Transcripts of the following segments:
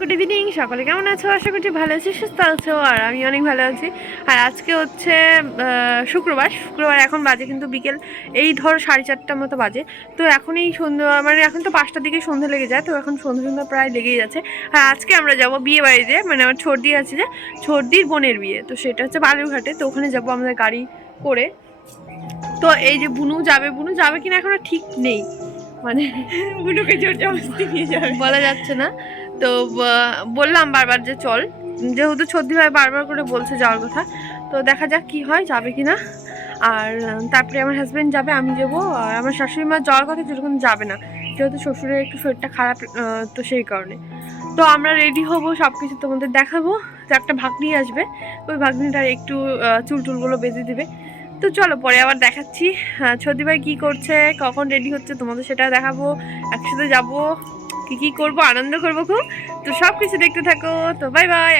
Good evening, সকলে কেমন আছো? আশা করছি ভালো আছি, সুস্থ আছো। আর আমি অনেক ভালো আছি। আর আজকে হচ্ছে শুক্রবার। এখন বাজে কিন্তু বিকেল এই ধরো 4:30টার মতো বাজে। তো এখন এই সন্ধ্যা মানে এখন তো 5টার দিকে সন্ধ্যা লেগে যায়, তো এখন সন্ধ্যা প্রায় লেগেই যাচ্ছে। আর আজকে আমরা যাব বিয়ে বাড়িতে, মানে আমার ছর্দি আছে যে ছর্দির বোনের বিয়ে, তো সেটা হচ্ছে বালুরঘাটে। তো ওখানে যাবো আমাদের গাড়ি করে। তো এই যে বুনু যাবে কিনা এখন ঠিক নেই, মানে বুনুকে জোর জবরদস্তি নিয়ে যাবে বলা যাচ্ছে না। তো বললাম বারবার যে চল, যেহেতু ছর্দি ভাই বারবার করে বলছে যাওয়ার কথা, তো দেখা যাক কি হয়, যাবে কিনা। আর তারপরে আমার হাজব্যান্ড যাবে, আমি যাবো। আর আমার শাশুড়ি মা যাওয়ার কথা যেরকম যাবে না, যেহেতু শ্বশুরের একটু শরীরটা খারাপ, তো সেই কারণে। তো আমরা রেডি হবো, সব কিছু তোমাদের দেখাবো। তো একটা ভাগ্নি আসবে, ওই ভাগ্নিটার একটু চুলগুলো বেঁধে দিবে। তো চলো পরে আবার দেখাচ্ছি ছর্দি ভাই কী করছে, কখন রেডি হচ্ছে, তোমাদের সেটা দেখাবো। একসাথে যাবো, কি করবো, আনন্দ করবো খুব। তো সব কিছু দেখতে থাকো। তো বাই বাই।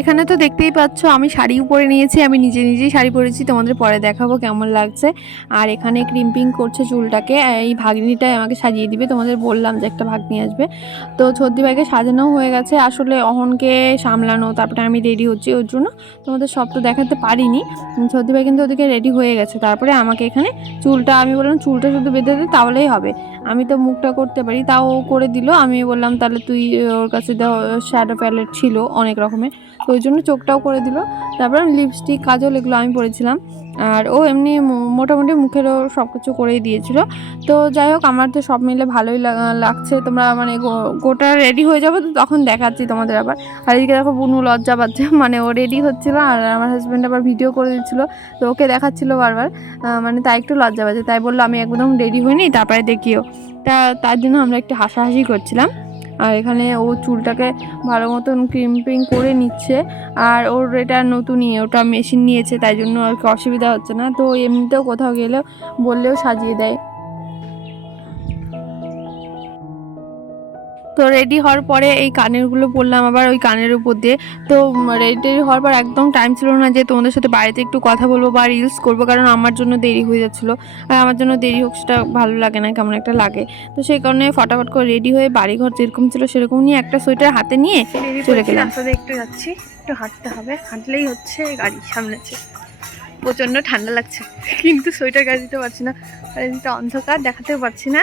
এখানে তো দেখতেই পাচ্ছ আমি শাড়িও পরে নিয়েছি, আমি নিজেই শাড়ি পরেছি, তোমাদের পরে দেখাবো কেমন লাগছে। আর এখানে ক্রিম্পিং করছে চুলটাকে, এই ভাগ্নিটাই আমাকে সাজিয়ে দিবে। তোমাদের বললাম যে একটা ভাগ্নি আসবে। তো ছর্দি ভাইকে সাজানো হয়ে গেছে, আসলে অহনকে সামলানো, তারপরে আমি রেডি হচ্ছি, ওর জন্য তোমাদের সব তো দেখাতে পারিনি। ছর্দি ভাই কিন্তু ওদিকে রেডি হয়ে গেছে, তারপরে আমাকে এখানে চুলটা, আমি বললাম চুলটা শুধু বেঁধে দে তাহলেই হবে, আমি তো মুখটা করতে পারি, তাও করে দিল। আমি বললাম তাহলে তুই, ওর কাছে শ্যাডো প্যালেট ছিল অনেক রকমের, তো ওই জন্য চোখটাও করে দিল। তারপর লিপস্টিক, কাজল এগুলো আমি পরেছিলাম। আর ও এমনি মোটামুটি মুখেরও সব কিছু করেই দিয়েছিল। তো যাই হোক, আমার তো সব মিলে ভালোই লাগছে। তোমরা মানে গোটা রেডি হয়ে যাবো, তো তখন দেখাচ্ছি তোমাদের আবার। আর এদিকে দেখো বুনু লজ্জা পাচ্ছে, মানে ও রেডি হচ্ছিল আর আমার হাজব্যান্ড আবার ভিডিও করে দিচ্ছিলো, তো ওকে দেখাচ্ছিলো বারবার, মানে তাই একটু লজ্জা পাচ্ছে। তাই বললো আমি একদম রেডি হইনি, তারপরে দেখিও। তার জন্য আমরা একটু হাসাহাসি করছিলাম। আর এখানে ও চুলটাকে ভালো মতন ক্রিম্পিং করে নিচ্ছে। আর ওর এটা নতুনই, ওটা মেশিন নিয়েছে, তাই জন্য আর কি অসুবিধা হচ্ছে না। তো এমনিতেও কোথাও গেলেও বললেও সাজিয়ে দেয়। তো রেডি হওয়ার পরে এই কানেরগুলো পরলাম আবার ওই কানের উপর দিয়ে। তো রেডি হওয়ার পর একদম টাইম ছিল না যে তোমাদের সাথে বাড়িতে একটু কথা বলবো বা রিলস করবো, কারণ আমার জন্য দেরি হয়ে যাচ্ছিলো। আর আমার জন্য দেরি হোক সেটা ভালো লাগে না, কেমন একটা লাগে। তো সেই কারণে ফটাফট করে রেডি হয়ে বাড়িঘর যেরকম ছিল সেরকম নিয়ে একটা সোয়েটার হাতে নিয়ে চলে গেলাম। রাস্তাতে একটু যাচ্ছি, একটু হাঁটতে হবে, হাঁটলেই হচ্ছে গাড়ি সামনে আছে। প্রচণ্ড ঠান্ডা লাগছে, কিন্তু সোয়েটার গায়ে দিতে পারছি না, আর এদিকটা অন্ধকার, দেখাতেও পারছি না।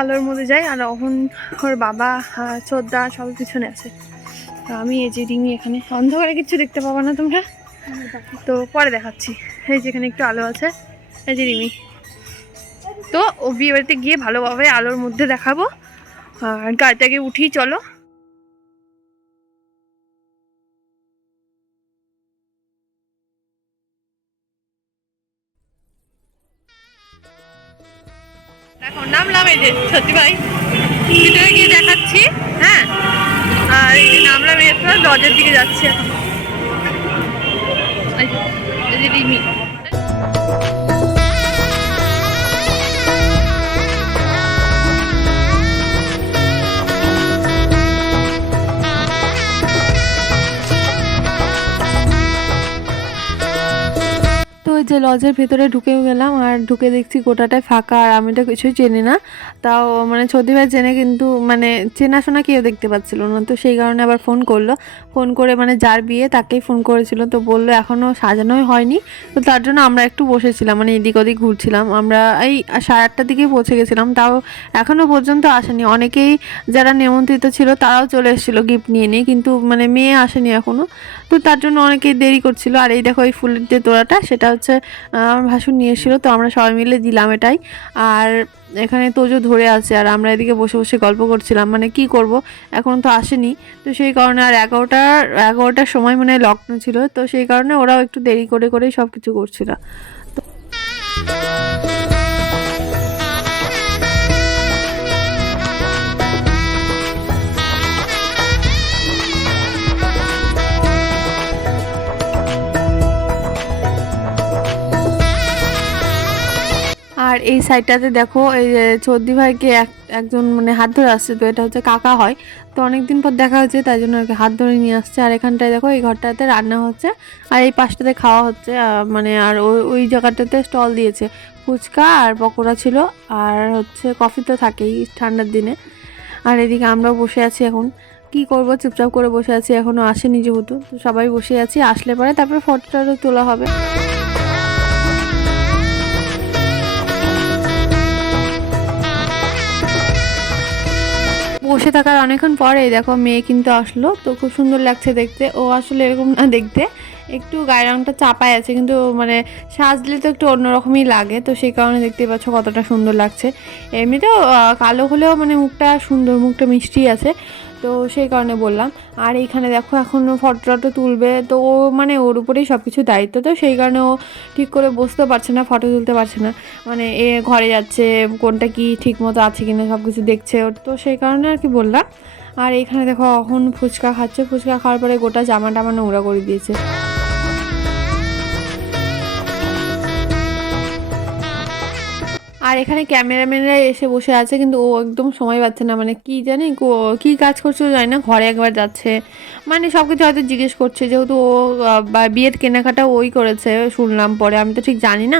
আলোর মধ্যে যাই। আর অহন, ওর বাবা, ছোদ্দা সব পিছনে আছে। তো আমি এই যে রিমি, এখানে অন্ধকারে কিচ্ছু দেখতে পাবো না তোমরা, তো পরে দেখাচ্ছি। এই যে এখানে একটু আলো আছে, এই যে রিমি। তো ও বিয়ে বাড়িতে গিয়ে ভালোভাবে আলোর মধ্যে দেখাবো। আর গাড়িটাকে উঠি, চলো। এখন নামলাম, এই যে সত্যি ভাই ভিতরে গিয়ে দেখাচ্ছি। হ্যাঁ, আর এই যে নামলাম, এরপর লজের দিকে যাচ্ছি এখন। এই যে রিমি। তো যে লজের ভেতরে ঢুকেও গেলাম, আর ঢুকে দেখছি গোটাটাই ফাঁকা, আর আমি তো কিছুই চিনি না। তাও মানে ছর্দি ভাই জেনে, কিন্তু মানে চেনাশোনা কেউ দেখতে পাচ্ছিল না, তো সেই কারণে আবার ফোন করলো। ফোন করে মানে যার বিয়ে তাকেই ফোন করেছিল, তো বললো এখনও সাজানোই হয়নি। তো তার জন্য আমরা একটু বসেছিলাম, মানে এদিক ওদিক ঘুরছিলাম। আমরা এই 8:30টার দিকেই পৌঁছে গেছিলাম, তাও এখনও পর্যন্ত আসেনি। অনেকেই যারা নিমন্ত্রিত ছিল তারাও চলে এসেছিলো গিফট নিয়ে নিয়ে, কিন্তু মানে মেয়ে আসেনি এখনও, তো তার জন্য অনেকেই দেরি করছিল। আর এই দেখো এই ফুলের যে তোড়াটা, সেটা হচ্ছে আমার ভাসুর নিয়ে এসেছিলো, তো আমরা সবাই মিলে দিলাম এটাই। আর এখানে তোজো ধরে আছে, আর আমরা এদিকে বসে বসে গল্প করছিলাম, মানে কি করব, এখন তো আসেনি। তো সেই কারণে আর 11টার সময় মানে লগ্ন ছিল, তো সেই কারণে ওরাও একটু দেরি করেই সব কিছু করছিল। এই সাইডটাতে দেখো এই যে চৌধুরী ভাইকে একজন মানে হাত ধরে আসছে, তো এটা হচ্ছে কাকা হয়। তো অনেকদিন পর দেখা হচ্ছে, তাই জন্য আর কি হাত ধরে নিয়ে আসছে। আর এখানটায় দেখো এই ঘরটাতে রান্না হচ্ছে, আর এই পাশটাতে খাওয়া হচ্ছে। মানে আর ওই জায়গাটাতে স্টল দিয়েছে, ফুচকা আর পকোড়া ছিল, আর হচ্ছে কফি তো থাকেই ঠান্ডার দিনে। আর এদিকে আমরাও বসে আছি, এখন কি করব, চুপচাপ করে বসে আছি, এখনও আসেনি যেহেতু। তো সবাই বসে আছি, আসলে পরে তারপরে ফটোটা তোলা হবে। বসে থাকার অনেকক্ষণ পরে দেখো মেয়ে কিন্তু আসলো, তো খুব সুন্দর লাগছে দেখতে। ও আসলে এরকম না দেখতে, একটু গায়ের রঙটা চাপায় আছে, কিন্তু মানে সাজলে তো একটু অন্যরকমই লাগে, তো সেই কারণে দেখতে পাচ্ছ কতটা সুন্দর লাগছে। এমনিতেও কালো হলেও মানে মুখটা সুন্দর, মুখটা মিষ্টি আছে, তো সেই কারণে বললাম। আর এইখানে দেখো এখন ফটো তুলবে, তো ও মানে ওর উপরেই সব কিছু দায়িত্ব, তো সেই কারণে ও ঠিক করে বসতেও পারছে না, ফটো তুলতে পারছে না। মানে এ ঘরে যাচ্ছে, কোনটা কি ঠিক মতো আছে কিনা সব কিছু দেখছে ওর, তো সেই কারণে আর কি বললাম। আর এইখানে দেখো এখন ফুচকা খাচ্ছে, ফুচকা খাওয়ার পরে গোটা জামা টামা নোংরা করে দিয়েছে। আর এখানে ক্যামেরাম্যানরা এসে বসে আছে, কিন্তু ও একদম সময় পাচ্ছে না, মানে কি জানি কি কাজ করছে জানি না, ঘরে একবার যাচ্ছে, মানে সব কিছু হয়তো জিজ্ঞেস করছে, যেহেতু ও বিয়ের কেনাকাটা ওই করেছে শুনলাম, পরে আমি তো ঠিক জানি না,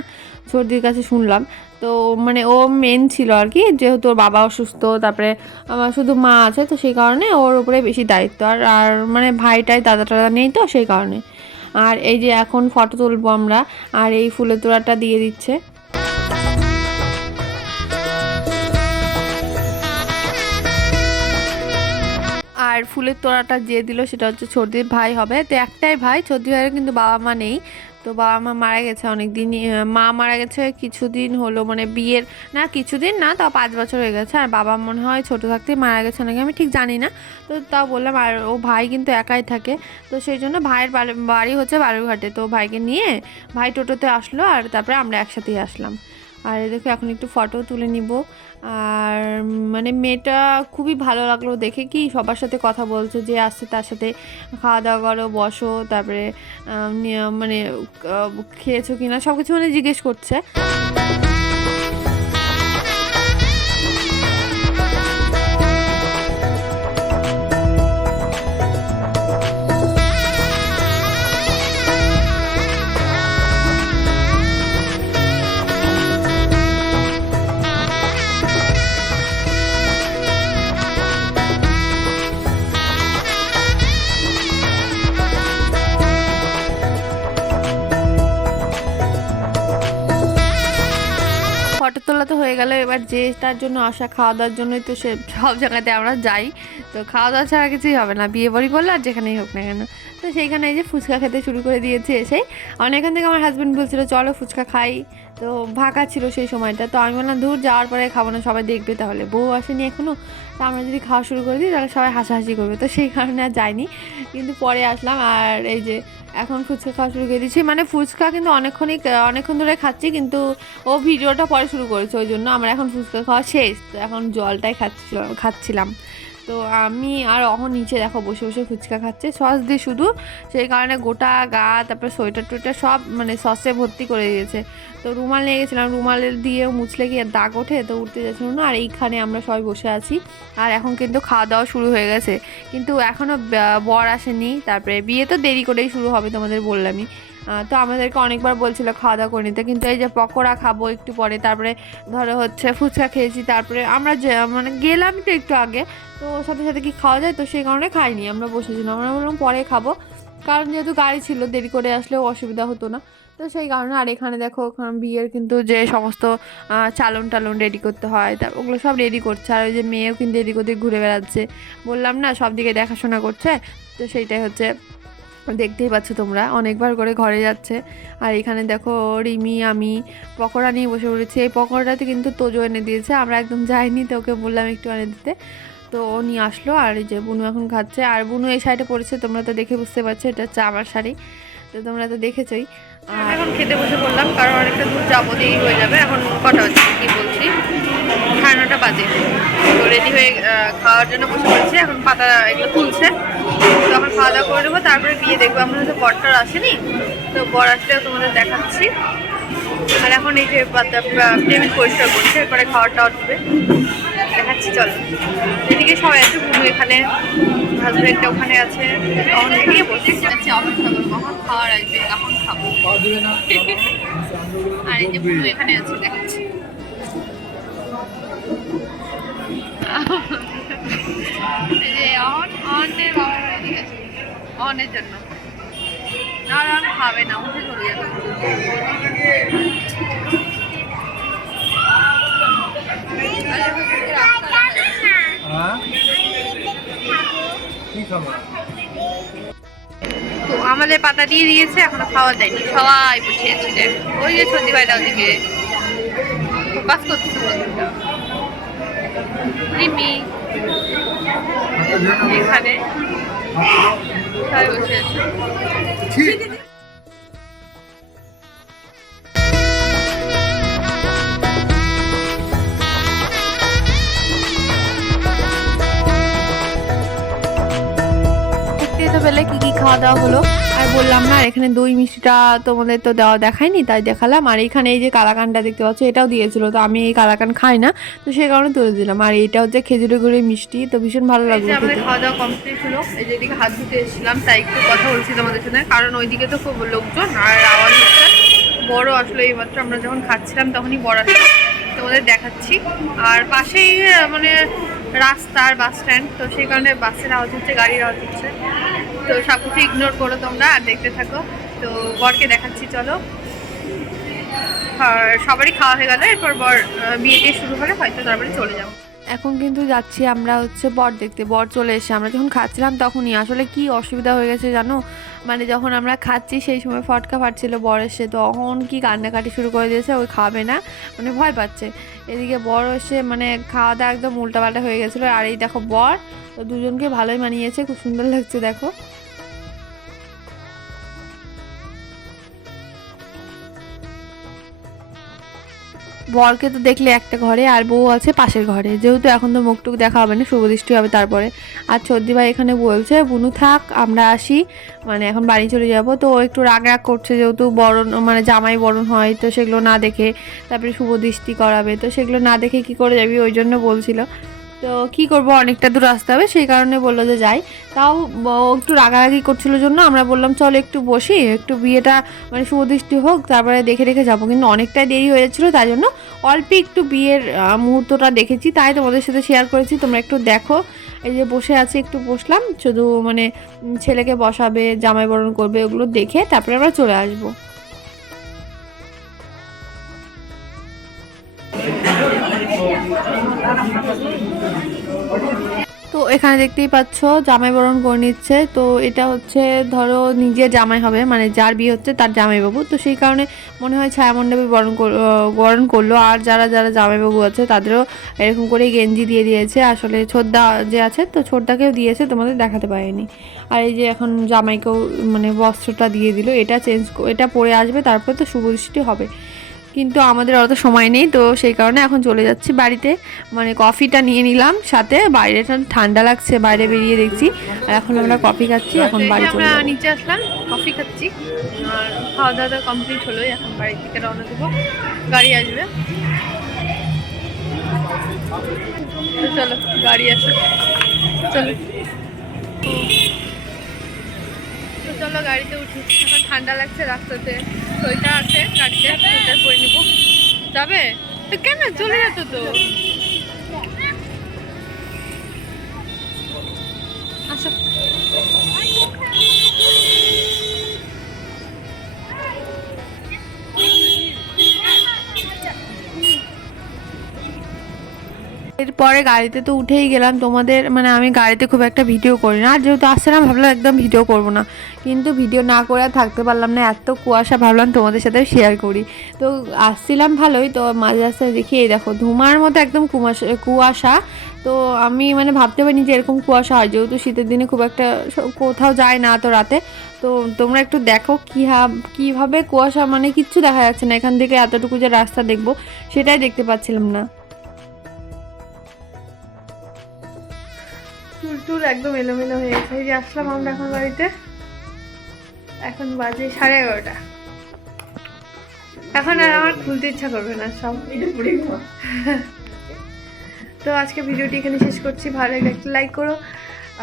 সর্দির কাছে শুনলাম। তো মানে ও মেন ছিল আর কি, যেহেতু ওর বাবা অসুস্থ, তারপরে আমার শুধু মা আছে, তো সেই কারণে ওর উপরে বেশি দায়িত্ব। আর মানে ভাইটাই দাদা টাদা নেই, তো সেই কারণে। আর এই যে এখন ফটো তুলবো আমরা, আর এই ফুলের তোড়াটা দিয়ে দিচ্ছে। আর ফুলের তোড়াটা যে দিল সেটা হচ্ছে ছর্দির ভাই হবে, তো একটাই ভাই, ছর্দি ভাইয়ের কিন্তু বাবা মা নেই, তো বাবা মা মারা গেছে অনেক দিনই, মা মারা গেছে কিছুদিন হলো, মানে বিয়ের না কিছুদিন না, তাও 5 বছর হয়ে গেছে। আর বাবা মনে হয় ছোটো থাকতেই মারা গেছে নাকি, আমি ঠিক জানি না, তো তাও বললাম। আর ও ভাই কিন্তু একাই থাকে, তো সেই জন্য ভাইয়ের বাড়ি হচ্ছে বালুরঘাটে, তো ভাইকে নিয়ে ভাই টোটোতে আসলো, আর তারপরে আমরা একসাথেই আসলাম। আর দেখো এখন একটু ফটো তুলে নিব। আর মানে মেয়েটা খুবই ভালো লাগলো দেখে, কি সবার সাথে কথা বলছে, যে আসছে তার সাথে খাওয়া দাওয়া করো, বসো, তারপরে মানে খেয়েছো কিনা সব কিছু মানে জিজ্ঞেস করছে। ফটো তোলা তো হয়ে গেল, এবার যেটার জন্য আসা খাওয়া দাওয়ার জন্যই তো সে সব জায়গাতে আমরা যাই, তো খাওয়া দাওয়া ছাড়া কিছুই হবে না, বিয়ে বাড়ি করলে আর যেখানেই হোক না কেন। তো সেইখানে এই যে ফুচকা খেতে শুরু করে দিয়েছে এসে। অনেকক্ষণ থেকে আমার হাজব্যান্ড বলছিল চলো ফুচকা খাই, তো ফাঁকা ছিল সেই সময়টা, তো আমি বললাম দূর যাওয়ার পরে খাবো না, সবাই দেখবে, তাহলে বউ আসেনি এখনও, তো আমরা যদি খাওয়া শুরু করে দিই তাহলে সবাই হাসাহাসি করবে, তো সেই কারণে আর যাইনি, কিন্তু পরে আসলাম। আর এই যে এখন ফুচকা খাওয়া শুরু করে দিচ্ছি, মানে ফুচকা কিন্তু অনেকক্ষণ ধরে খাচ্ছি, কিন্তু ও ভিডিওটা পরে শুরু করেছে, ওই জন্য আমরা এখন ফুচকা খাওয়া শেষ, তো এখন জলটাই খাচ্ছিলাম। তো আমি আর অহন নিচে দেখো বসে বসে ফুচকা খাচ্ছে সস দিয়ে শুধু, সেই কারণে গোটা গা, তারপরে সোয়েটার টোয়েটার সব মানে সসে ভর্তি করে দিয়েছে। তো রুমাল নিয়ে গেছিলাম, রুমাল দিয়ে মুছলে কি দাগ ওঠে, তো উঠতে যাচ্ছিল না। আর এইখানে আমরা সবাই বসে আছি, আর এখন কিন্তু খাওয়া দাওয়া শুরু হয়ে গেছে, কিন্তু এখনও বর আসেনি, তারপরে বিয়ে তো দেরি করেই শুরু হবে তোমাদের বললামই। তো আমাদেরকে অনেকবার বলছিল খাওয়া দাওয়া করে নিতে, কিন্তু এই যে পকোড়া খাবো একটু পরে, তারপরে ধরো হচ্ছে ফুচকা খেয়েছি, তারপরে আমরা মানে গেলাম তো একটু আগে, তো সাথে সাথে কি খাওয়া যায়, তো সেই কারণে খাইনি, আমরা বসেছিলাম, আমরা বললাম পরে খাবো, কারণ যেহেতু গাড়ি ছিল দেরি করে আসলেও অসুবিধা হতো না, তো সেই কারণে। আর এখানে দেখো বিয়ের কিন্তু যে সমস্ত চালন টালন রেডি করতে হয়, তা ওগুলো সব রেডি করছে। আর ওই যে মেয়েও কিন্তু এদিক ওদিক ঘুরে বেড়াচ্ছে, বললাম না সব দিকে দেখাশোনা করছে, তো সেইটাই হচ্ছে, দেখতেই পাচ্ছ তোমরা, অনেকবার করে ঘরে যাচ্ছে। আর এখানে দেখো রিমি আমি পকোড়া নিয়ে বসে পড়েছি, এই পকোড়াতে কিন্তু তোজো এনে দিয়েছে, আমরা একদম যাইনি, তো ওকে বললাম একটু এনে দিতে, তো ও নিয়ে আসলো। আর এই যে বুনু এখন খাচ্ছে, আর বুনু এই শাড়িটা পরেছে, তোমরা তো দেখে বুঝতে পারছো এটা হচ্ছে আমার শাড়ি, তো তোমরা তো দেখেছোই। আর এখন খেতে বসে পড়লাম, কারণ অনেকটা দূর যাবো, দেরি হয়ে যাবে। এখন কটা হচ্ছে কি বলছি, 9:30 বাজে, তো রেডি হয়ে খাওয়ার জন্য বসে পড়েছি, এখন পাতা এগুলো তুলছে, তো এখন খাওয়া দাওয়া করে নেবো, তারপরে বিয়ে দেখবো। আমরা হয়তো বরটার আসেনি, তো বর আসলে তোমাদের দেখাচ্ছি। আর এখন এই যে টেবিল পরিষ্কার করছে, এরপরে খাওয়াটা উঠবে, দেখাচ্ছি চলো। এদিকে সবাই আছে, বুনু এখানে, হাজবেন্ডটা ওখানে আছে, তখন নিয়ে বসে যাচ্ছি অপেক্ষা করবো কখন খাওয়ার আসবে, কখন খাবো। আর এই যে বুনু এখানে আছে, দেখাচ্ছি। এই যে অনের বাবার এদিকে আছে, অনের জন্য না, অন খাবে না, উঠে চলে যাবে। তো আমাদের পাতা দিয়ে দিয়েছে, এখনো খাওয়া যায়নি, সবাই বসে আছে। দেখ ওই যে সর্দি ভাইটা ওদিকে ফোকাস করতেছে বন্ধুটা। রিমি এখানে সবাই বসে আছে। বেলা কি কি খাওয়া দাওয়া হলো আর বললাম না, আর এখানে দই মিষ্টিটা তোমাদের তো দেওয়া দেখায়নি, তাই দেখালাম। আর এখানে এই যে কালাকানটা দেখতে পাচ্ছ, এটাও দিয়েছিল, তো আমি এই কালাকান খাই না, তো সেই কারণে তুলে দিলাম। আর এটা হচ্ছে খেজুরের গুড়ের মিষ্টি, তো ভীষণ ভালো লাগলো। আমাদের খাওয়া দাওয়া কমপ্লিট হলো, এই যে এদিকে হাত ধুতে এসেছিলাম, তাই একটু কথা বলছি তোমাদের সাথে, কারণ ওইদিকে তো খুব লোকজন আর আওয়াজ হচ্ছে। বড় আসলে এইমাত্র আমরা যখন খাচ্ছিলাম তখনই বড় আসলো, তোমাদের দেখাচ্ছি। আর পাশেই মানে রাস্তার বাস স্ট্যান্ড, তো সেই কারণে বাসের আওয়াজ হচ্ছে, গাড়ির আওয়াজ হচ্ছে, তো সব কিছু ইগনোর করো তোমরা আর দেখতে থাকো। তো বরকে দেখাচ্ছি চলো। আর সবারই খাওয়া হয়ে গেল, এরপর বর বিয়ে শুরু হলে হয়তো তারপরে চলে যাবো। এখন কিন্তু যাচ্ছি আমরা হচ্ছে বর দেখতে। বর চলে এসে আমরা যখন খাচ্ছিলাম তখনই আসলে কি অসুবিধা হয়ে গেছে জানো, মানে যখন আমরা খাচ্ছি সেই সময় ফটকা ফাটছিল, বর এসে তখন কি কান্নাকাটি শুরু করে দিয়েছে, ওই খাবে না, মানে ভয় পাচ্ছে। এদিকে বর এসে মানে খাওয়া দাওয়া একদম উল্টাপাল্টা হয়ে গেছিলো। আর এই দেখো বর, তো দুজনকে ভালোই মানিয়েছে, খুব সুন্দর লাগছে দেখো। বরকে তো দেখলে একটা ঘরে, আর বউ আছে পাশের ঘরে, যেহেতু এখন তো মুখটুক দেখা হবে না, শুভদৃষ্টি হবে তারপরে। আর সর্দি ভাই এখানে বলছে বুনু থাক আমরা আসি, মানে এখন বাড়ি চলে যাব। তো ও একটু রাগ রাগ করছে, যেহেতু বরণ মানে জামাই বরণ হয়, তো সেগুলো না দেখে তারপরে শুভদৃষ্টি করাবে, তো সেগুলো না দেখে কি করে যাবি, ওই জন্য বলছিল। তো কি করব, অনেকটা দূর আসতে হবে, সেই কারণে বললো যে যাই। তাও একটু রাগারাগি করছিল জন্য আমরা বললাম চল একটু বসি, একটু বিয়েটা মানে শুভদৃষ্টি হোক, তারপরে দেখে রেখে যাবো। কিন্তু অনেকটাই দেরি হয়ে যাচ্ছিলো, তাই জন্য অল্প একটু বিয়ের মুহূর্তটা দেখেছি, তাই তোমাদের সাথে শেয়ার করেছি, তোমরা একটু দেখো। এই যে বসে আছি, একটু বসলাম, শুধু মানে ছেলেকে বসাবে, জামাই বরণ করবে, ওগুলো দেখে তারপরে আমরা চলে আসবো। তো এখানে দেখতেই পাচ্ছ জামাই বরণ করে নিচ্ছে। তো এটা হচ্ছে ধরো নিজের জামাই হবে, মানে যার বিয়ে হচ্ছে তার জামাইবাবু, তো সেই কারণে মনে হয় ছায়ামণ্ডপে বরণ করলো। আর যারা যারা জামাইবাবু আছে তাদেরও এরকম করে গেঞ্জি দিয়ে দিয়েছে, আসলে ছোটদা যে আছে তো ছোটদাকেও দিয়েছে, তোমাদের দেখাতে পারিনি। আর এই যে এখন জামাইকেও মানে বস্ত্রটা দিয়ে দিল, এটা পরে আসবে, তারপরে তো শুভদৃষ্টি হবে। কিন্তু আমাদের অত সময় নেই, তো সেই কারণে এখন চলে যাচ্ছি বাড়িতে। মানে কফিটা নিয়ে নিলাম সাথে, বাইরেটা ঠান্ডা লাগছে, বাইরে বেরিয়ে দেখছি। আর এখন আমরা কফি খাচ্ছি, এখন বাড়ি চলে যাবো। নিচে আসলাম, কফি খাচ্ছি, আর খাওয়া দাওয়া কমপ্লিট হলো, এখন বাড়ির থেকে রওনা দেবো, গাড়ি আসবে। চলো গাড়ি আসো, চলো চলো গাড়িতে উঠি। এখন ঠান্ডা লাগছে, রাস্তাতে সোয়েটার আছে গাড়িতে, সোয়েটার পরে নিবো। যাবে তো কেন, চলে যেত তো। আচ্ছা এরপরে গাড়িতে তো উঠেই গেলাম। তোমাদের মানে আমি গাড়িতে খুব একটা ভিডিও করি না, আর যেহেতু আসছিলাম ভাবলাম একদম ভিডিও করব না, কিন্তু ভিডিও না করে আর থাকতে পারলাম না, এত কুয়াশা, ভাবলাম তোমাদের সাথে শেয়ার করি। তো আসছিলাম ভালোই, তো মাঝে রাস্তায় দেখি এই দেখো ধুমার মতো একদম কুয়াশা। তো আমি মানে ভাবতে পারিনি যে এরকম কুয়াশা হয়, যেহেতু শীতের দিনে খুব একটা কোথাও যায় না তো রাতে। তো তোমরা একটু দেখো কীভাবে কুয়াশা, মানে কিচ্ছু দেখা যাচ্ছে না, এখান থেকে এতটুকু যে রাস্তা দেখবো সেটাই দেখতে পাচ্ছিলাম না। চুল একদম এলোমেলো হয়ে গেছে। এই যে আসলাম আমরা এখন বাড়িতে, এখন বাজে 11:30। এখন আর আমার খুলতে ইচ্ছা করবে না সব। তো আজকে ভিডিওটি এখানে শেষ করছি, ভালো লাগলে একটা লাইক করো,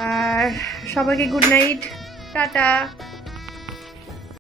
আর সবাইকে গুড নাইট, টাটা।